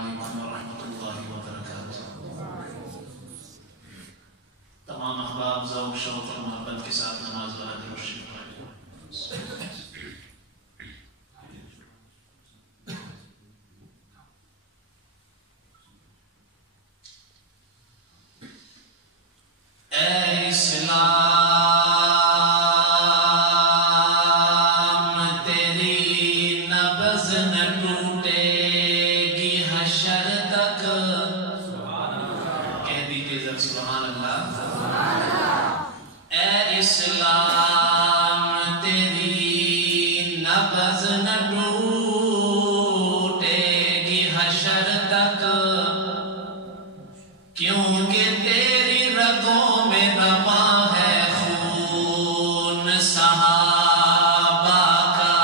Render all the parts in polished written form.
علیکم ورحمۃ اللہ وبرکاتہ۔ تمام احباب ذوق شوق اور محبت کے ساتھ نماز برادری اور شریف اے اسلام تیری نبض نہ ٹوٹے گی حشر تک، کہہ دیجئے ذرا سبحان اللہ۔ اے اسلام تیری نبض نہ ٹوٹے گی حشر تک، کیونکہ تیری رگوں میں رواں ہے خون صحابہ کا۔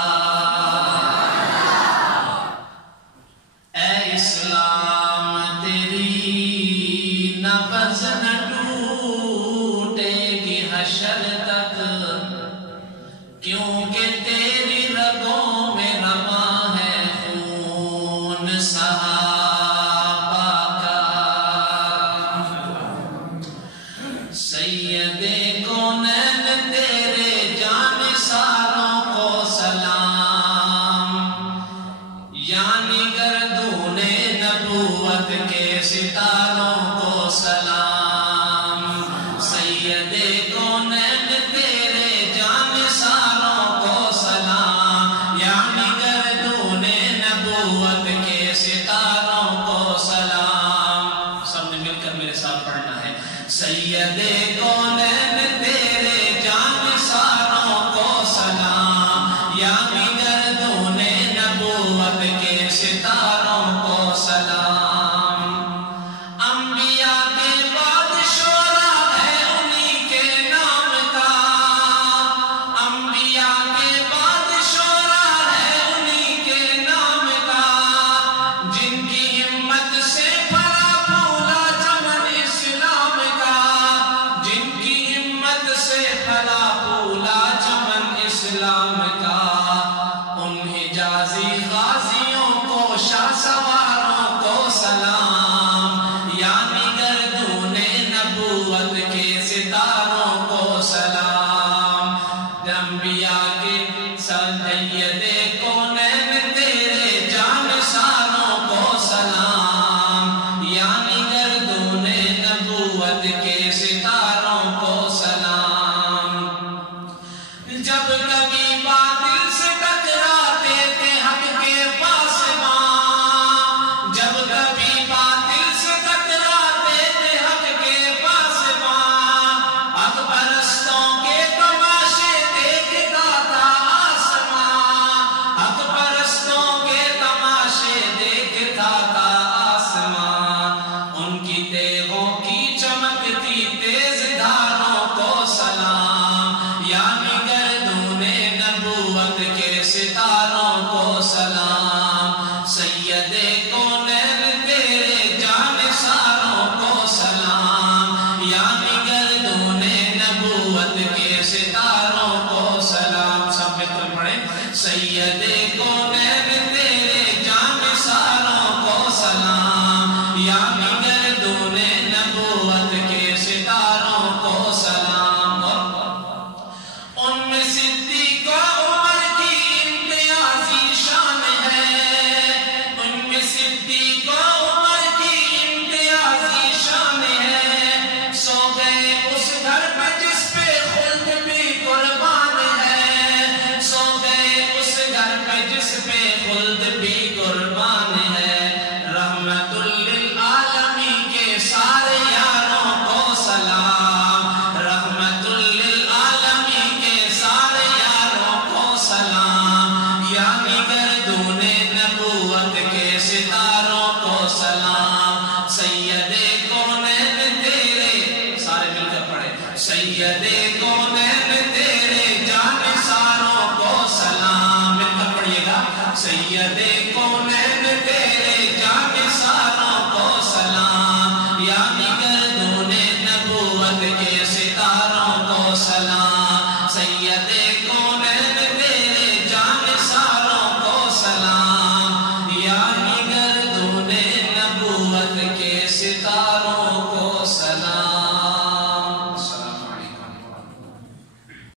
اے اسلام تیری نبض نہ ٹوٹے گی حشر تک، کیونکہ تیری رگوں میں رواں ہے خون صحابہ کا۔ سید کونین تیرے جانثاروں کو سلام، یعنی گردون نبوت کے ستاروں کو سلام۔ سید کونین تیرے جانثاروں کو سلام، یعنی گردون نبوت کے ستاروں کو سلام۔ سب نے مل کر میرے ساتھ پڑھنا ہے۔ سید کونین تیرے جانثاروں کو سلام، یعنی گردون نبوت کے ستاروں کو سلام۔ انبیاء کے بعد شعراء ہے انہی کے نام کا، انبیاء کے بعد شعراء ہے انہی کے نام کا، جن کی ہمت سے پھلا پھولا چمن اسلام کا، جن کی ہمت سے پھلا پھولا چمن اسلام کا۔ ان حجازی غازیوں کو شاہ سواروں کو سلام، یعنی گردون نبوت کے ستاروں کو سلام۔ انبیاء کے سید کونین تیرے جانثاروں کو سلام، یعنی گردون نبوت کے ستاروں کو سلام۔ جب کبھی باطل سے ٹکراتے تھے حق کے پاسبان، جب کبھی باطل سے ٹکراتے تھے حق کے پاسبان، حق پرستوں کے تماشے دیکھتا تھا آسمان، حق پرستوں کے تماشے دیکھتا تھا آسمان۔ ان کی تیغوں کی چمکتی تیز دھاروں کو سلام، یعنی گردون نبوت کے ستاروں کو سلام۔ سید کونین تیرے جانثاروں کو سلام، یعنی گردون نبوت کے ستاروں کو سلام۔ سب مل کر پڑھیں۔ سید کونین تیرے جانثاروں کو سلام، یعنی گردون نبوت کے ستاروں کو سلام۔ ان میں صدیق و عمر کی امتیازی شان ہے، ان میں صدیق و عمر کی امتیازی شان ہے۔ سو گئے اس گھر پہ جس پہ خلد بھی قربان ہے، سو گئے اس گھر پہ جس پہ خلد بھی قربان ہے۔ رحمت للعالمین کے سارے یاروں کو سلام، رحمت للعالمین کے سارے یاروں کو سلام، یعنی گردون نبوت کے ستاروں کو سلام۔ سید کونین تیرے، سارے مل کر پڑھے۔ سید کونین تیرے جانثاروں کو سلام، مل کر پڑھیے گا۔ سید